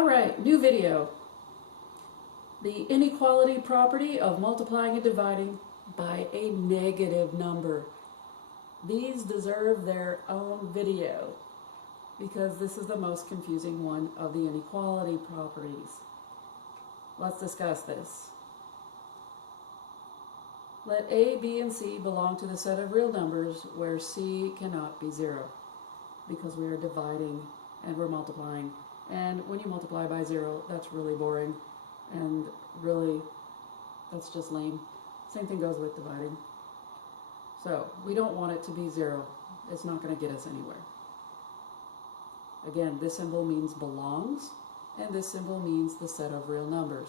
Alright, new video. The inequality property of multiplying and dividing by a negative number. These deserve their own video because this is the most confusing one of the inequality properties. Let's discuss this. Let A, B, and C belong to the set of real numbers where C cannot be 0 because we are dividing and we're multiplying. And when you multiply by 0, that's really boring and really that's just lame. Same thing goes with dividing. So we don't want it to be 0. It's not going to get us anywhere. Again, this symbol means belongs, and this symbol means the set of real numbers.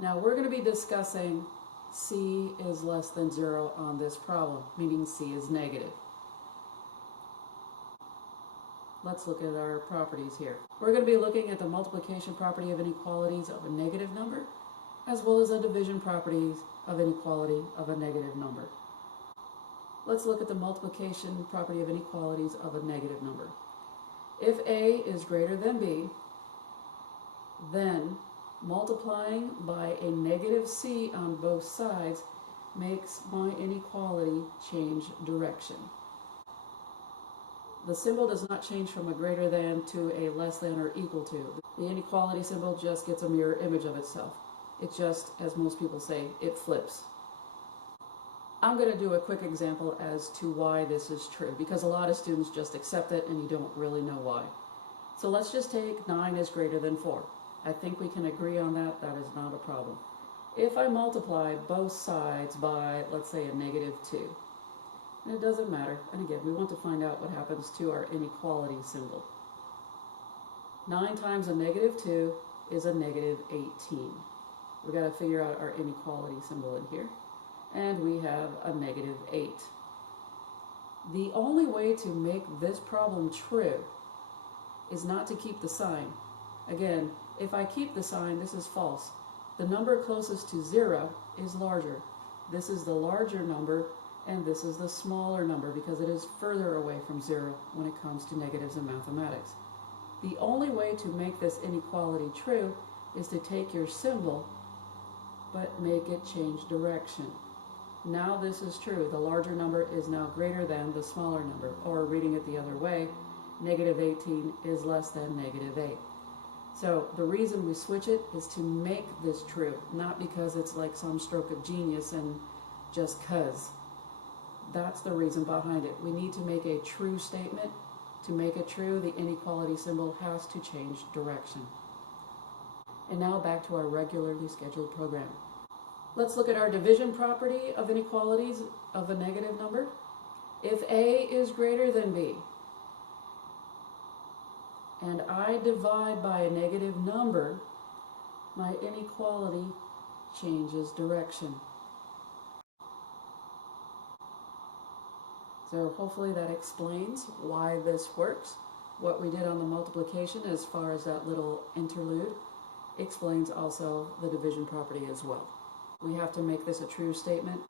Now we're going to be discussing C is less than 0 on this problem, meaning C is negative. Let's look at our properties here. We're going to be looking at the multiplication property of inequalities of a negative number, as well as the division properties of inequality of a negative number. Let's look at the multiplication property of inequalities of a negative number. If A is greater than B, then multiplying by a negative C on both sides makes my inequality change direction. The symbol does not change from a greater than to a less than or equal to. The inequality symbol just gets a mirror image of itself. It just, as most people say, it flips. I'm going to do a quick example as to why this is true, because a lot of students just accept it and you don't really know why. So let's just take 9 is greater than 4. I think we can agree on that. That is not a problem. If I multiply both sides by, let's say, a negative 2, and it doesn't matter, and again, we want to find out what happens to our inequality symbol. 9 times a negative 2 is a negative 18. We've got to figure out our inequality symbol in here. And we have a negative 8. The only way to make this problem true is not to keep the sign. Again, if I keep the sign, this is false. The number closest to 0 is larger. This is the larger number, and this is the smaller number because it is further away from 0 when it comes to negatives in mathematics. The only way to make this inequality true is to take your symbol, but make it change direction. Now this is true. The larger number is now greater than the smaller number, or reading it the other way, negative 18 is less than negative 8. So the reason we switch it is to make this true, not because it's like some stroke of genius and just 'cause. That's the reason behind it. We need to make a true statement. To make it true, the inequality symbol has to change direction. And now back to our regularly scheduled program. Let's look at our division property of inequalities of a negative number. If A is greater than B, and I divide by a negative number, my inequality changes direction. So hopefully that explains why this works. What we did on the multiplication as far as that little interlude explains also the division property as well. We have to make this a true statement.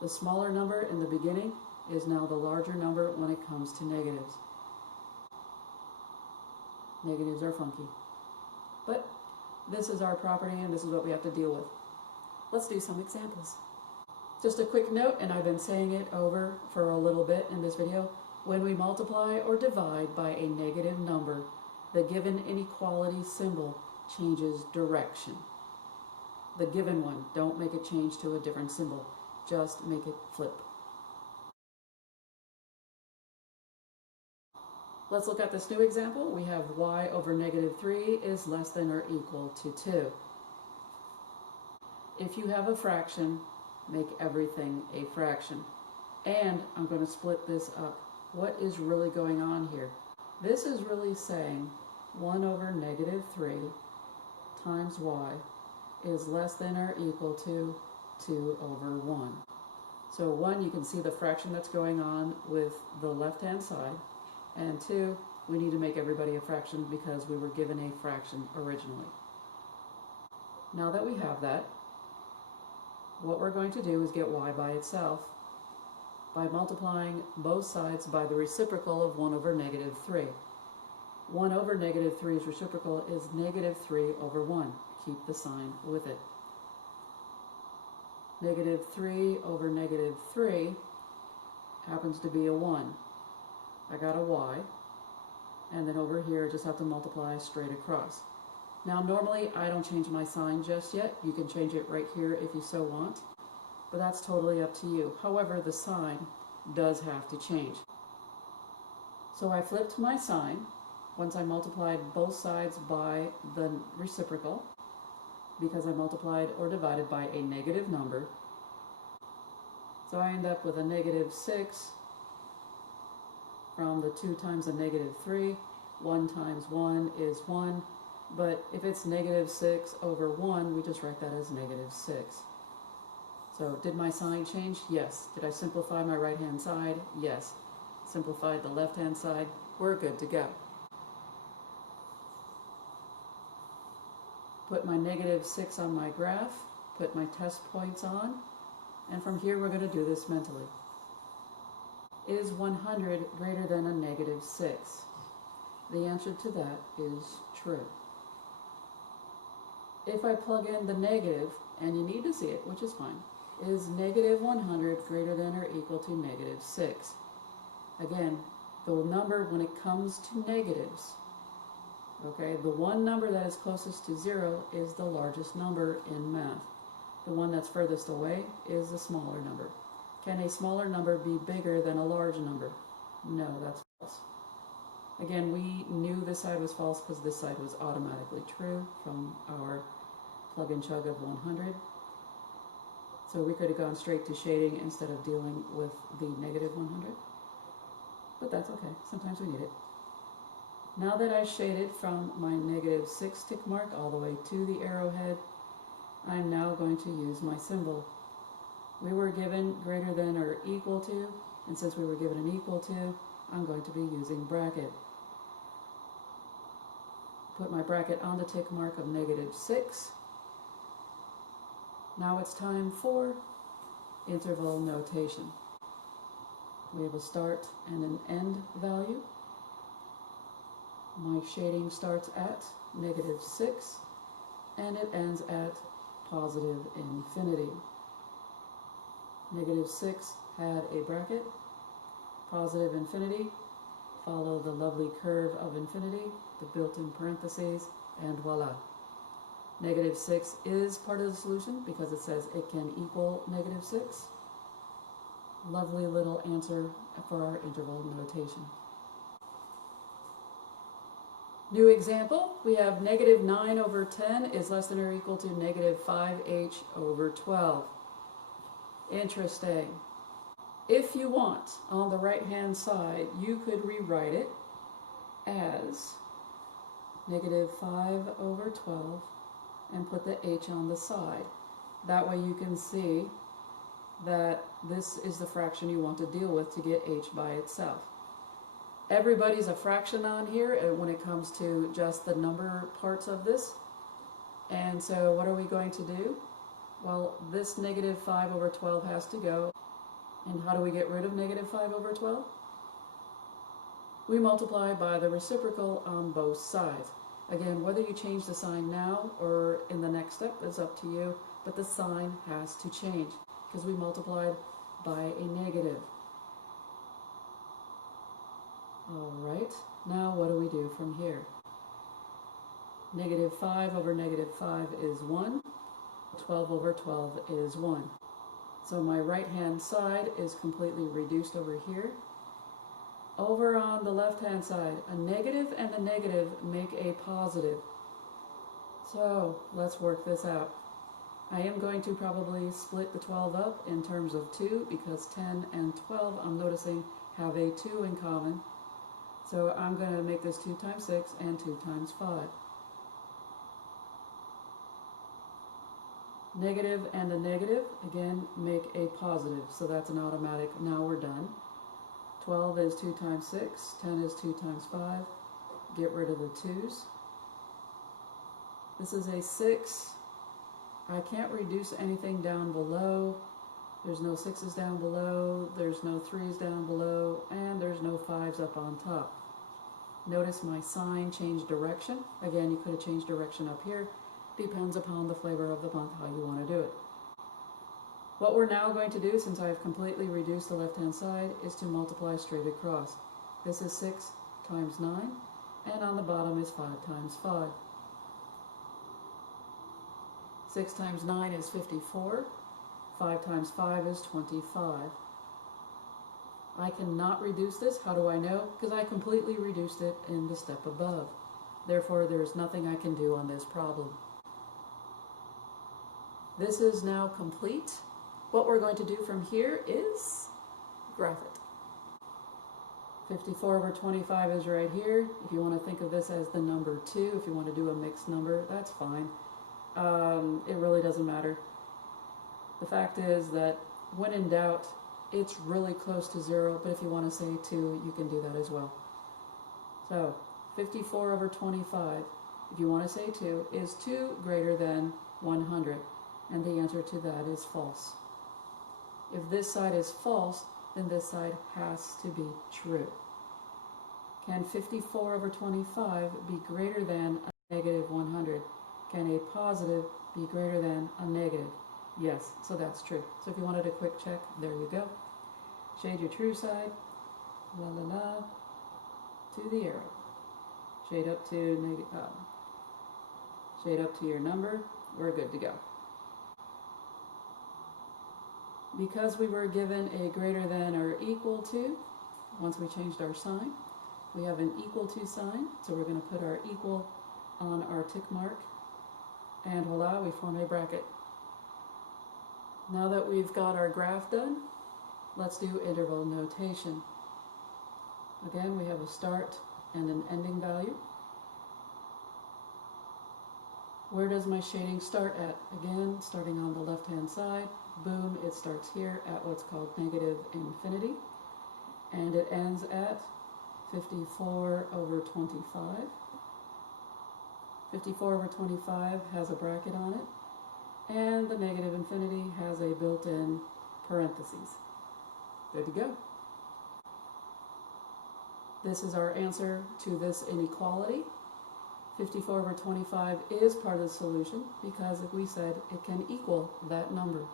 The smaller number in the beginning is now the larger number when it comes to negatives. Negatives are funky. But this is our property and this is what we have to deal with. Let's do some examples. Just a quick note, and I've been saying it over for a little bit in this video, when we multiply or divide by a negative number, the given inequality symbol changes direction. The given one, don't make it change to a different symbol, just make it flip. Let's look at this new example. We have y over negative 3 is less than or equal to 2. If you have a fraction, make everything a fraction. And I'm going to split this up. What is really going on here? This is really saying 1 over negative 3 times y is less than or equal to 2 over 1. So 1, you can see the fraction that's going on with the left-hand side. And 2, we need to make everybody a fraction because we were given a fraction originally. Now that we have that, what we're going to do is get y by itself by multiplying both sides by the reciprocal of 1 over negative 3. 1 over negative 3's reciprocal is negative 3 over 1. Keep the sign with it. Negative 3 over negative 3 happens to be a 1. I got a y. And then over here, I just have to multiply straight across. Now, normally, I don't change my sign just yet. You can change it right here if you so want. But that's totally up to you. However, the sign does have to change. So I flipped my sign once I multiplied both sides by the reciprocal, because I multiplied or divided by a negative number. So I end up with a negative 6 from the 2 times a negative 3. 1 times 1 is 1. But if it's negative 6 over 1, we just write that as negative 6. So did my sign change? Yes. Did I simplify my right-hand side? Yes. Simplified the left-hand side? We're good to go. Put my negative 6 on my graph, put my test points on, and from here we're going to do this mentally. Is 100 greater than a negative 6? The answer to that is true. If I plug in the negative, and you need to see it, which is fine, is negative 100 greater than or equal to negative 6? Again, the number when it comes to negatives, okay, the one number that is closest to 0 is the largest number in math. The one that's furthest away is the smaller number. Can a smaller number be bigger than a large number? No, that's false. Again, we knew this side was false because this side was automatically true from our plug and chug of 100. So we could have gone straight to shading instead of dealing with the negative 100. But that's okay. Sometimes we need it. Now that I shaded from my negative 6 tick mark all the way to the arrowhead, I'm now going to use my symbol. We were given greater than or equal to, and since we were given an equal to, I'm going to be using bracket. Put my bracket on the tick mark of negative 6. Now it's time for interval notation. We have a start and an end value. My shading starts at negative 6 and it ends at positive infinity. Negative 6 had a bracket, positive infinity, follow the lovely curve of infinity, the built-in parentheses, and voila. Negative 6 is part of the solution because it says it can equal negative 6. Lovely little answer for our interval notation. New example, we have negative 9 over 10 is less than or equal to negative 5h over 12. Interesting. If you want, on the right-hand side, you could rewrite it as negative 5 over 12 and put the h on the side. That way you can see that this is the fraction you want to deal with to get h by itself. Everybody's a fraction on here when it comes to just the number parts of this. And so what are we going to do? Well, this negative 5 over 12 has to go. And how do we get rid of negative 5 over 12? We multiply by the reciprocal on both sides. Again, whether you change the sign now or in the next step is up to you, but the sign has to change because we multiplied by a negative. Alright, now what do we do from here? Negative 5 over negative 5 is 1. 12 over 12 is 1. So my right-hand side is completely reduced over here. Over on the left-hand side, a negative and a negative make a positive. So let's work this out. I am going to probably split the 12 up in terms of 2 because 10 and 12 I'm noticing have a 2 in common. So I'm going to make this 2 times 6 and 2 times 5. Negative and a negative, again, make a positive. So that's an automatic, now we're done. 12 is 2 times 6, 10 is 2 times 5. Get rid of the 2's. This is a 6. I can't reduce anything down below. There's no 6's down below, there's no 3's down below, and there's no 5's up on top. Notice my sign changed direction. Again, you could have changed direction up here. Depends upon the flavor of the month how you want to do it. What we're now going to do, since I've completely reduced the left-hand side, is to multiply straight across. This is 6 times 9, and on the bottom is 5 times 5. 6 times 9 is 54. 5 times 5 is 25. I cannot reduce this. How do I know? Because I completely reduced it in the step above. Therefore, there's nothing I can do on this problem. This is now complete. What we're going to do from here is graph it. 54 over 25 is right here. If you want to think of this as the number 2, if you want to do a mixed number, that's fine. It really doesn't matter. The fact is that when in doubt, it's really close to 0, but if you want to say 2, you can do that as well. So 54 over 25, if you want to say 2, is 2 greater than 100? And the answer to that is false. If this side is false, then this side has to be true. Can 54 over 25 be greater than a negative 100? Can a positive be greater than a negative? Yes, so that's true. So if you wanted a quick check, there you go. Shade your true side, la la la, to the arrow. Shade up to shade up to your number. We're good to go. Because we were given a greater than or equal to, once we changed our sign, we have an equal to sign. So we're going to put our equal on our tick mark, and voila, we form a bracket. Now that we've got our graph done, let's do interval notation. Again, we have a start and an ending value. Where does my shading start at? Again, starting on the left-hand side, boom, it starts here at what's called negative infinity, and it ends at 54 over 25. 54 over 25 has a bracket on it, and the negative infinity has a built-in parentheses. Good to go. This is our answer to this inequality. 54 over 25 is part of the solution because, like we said, it can equal that number.